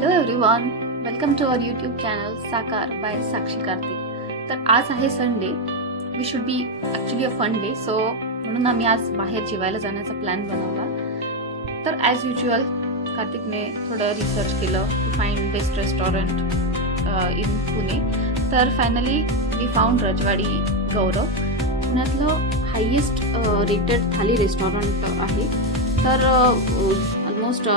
Hello everyone, welcome to our YouTube channel Sakar by Sakshi Kartik. तर आज आहे Sunday. We should be actually a fun day. So म्हणून आम्ही आज बाहेर जेवायला जाण्याचा प्लॅन बनवला. तर ॲज युज्युअल कार्तिकने थोडं रिसर्च केलं to find best restaurant in Pune. तर finally we found Rajwadi Gaurav. पुण्यातलं हायेस्ट रेटेड थाली रेस्टॉरंट आहे. तर ऑलमोस्ट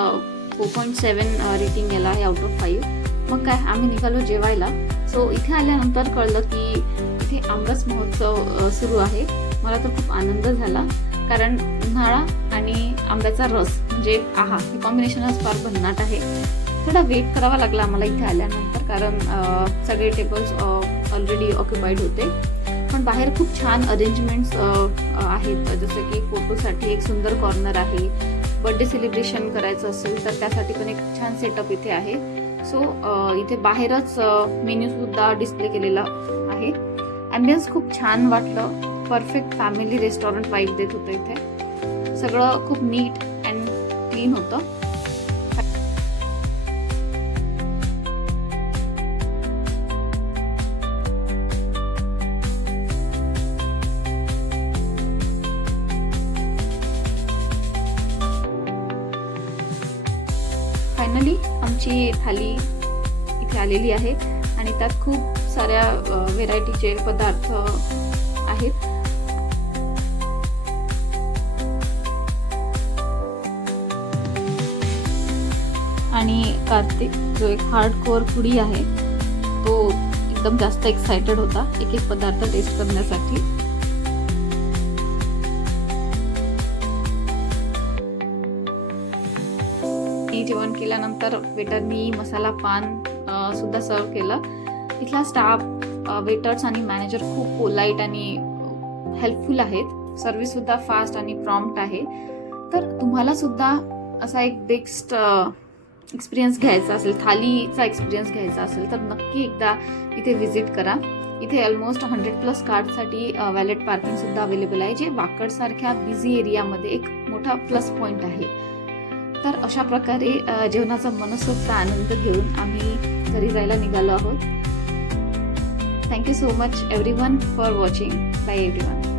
4.7 रेटिंग याला आहे आउट ऑफ 5. मग काय आम्ही निघालो जेवायला. सो इथे आल्यानंतर कळलं की इथे आंबरस महोत्सव सुरू आहे. मला तर खूप आनंद झाला, कारण उन्हाळा आणि आंब्याचा रस म्हणजे हे कॉम्बिनेशनच फार भन्नाट आहे. थोडा वेट करावा लागला आम्हाला इथे आल्यानंतर, कारण सगळे टेबल्स ऑलरेडी ऑक्युपाईड होते. पण बाहेर खूप छान अरेंजमेंट्स आहेत, जसं की फोटोसाठी एक सुंदर कॉर्नर आहे. बर्थडे सेलिब्रेशन करायचं असेल तर त्यासाठी पण एक छान सेटअप इथे आहे. सो इथे बाहेरच मेन्यू सुद्धा डिस्प्ले केलेला आहे. ॲम्बियन्स खूप छान वाटलं. परफेक्ट फॅमिली रेस्टॉरंट वाईब देत होतं. इथे सगळं खूप नीट अँड क्लीन होतं. फायनली आमची थाली इथे आलेली आहे आणि त्यात खूप साऱ्या व्हेरायटीचे पदार्थ आहेत. आणि कार्तिक जो एक हार्डकोअर फूडी आहे तो एकदम जास्त एक्सायटेड होता एक एक पदार्थ टेस्ट करण्यासाठी. जेवण केल्यानंतर वेटरनी मसाला पान सुद्धा सर्व केलं. इथला स्टाफ, वेटर्स आणि मॅनेजर खूप पोलाईट आणि हेल्पफुल आहेत. सर्व्हिस सुद्धा फास्ट आणि प्रॉम्प्ट आहे. तर तुम्हाला सुद्धा असा एक बेस्ट एक्सपिरियन्स घ्यायचा असेल, थालीचा एक्सपिरियन्स घ्यायचा असेल तर नक्की एकदा इथे व्हिजिट करा. इथे ऑलमोस्ट 100+ कार्डसाठी वॅलेट पार्किंग सुद्धा अवेलेबल आहे, जे वाकडसारख्या बिझी एरियामध्ये एक मोठा प्लस पॉईंट आहे. तर अशा प्रकारे जेवणाचा मनसोक्त आनंद घेऊन आम्ही घरी जायला निघालो आहोत. Thank you so much everyone for watching. Bye everyone.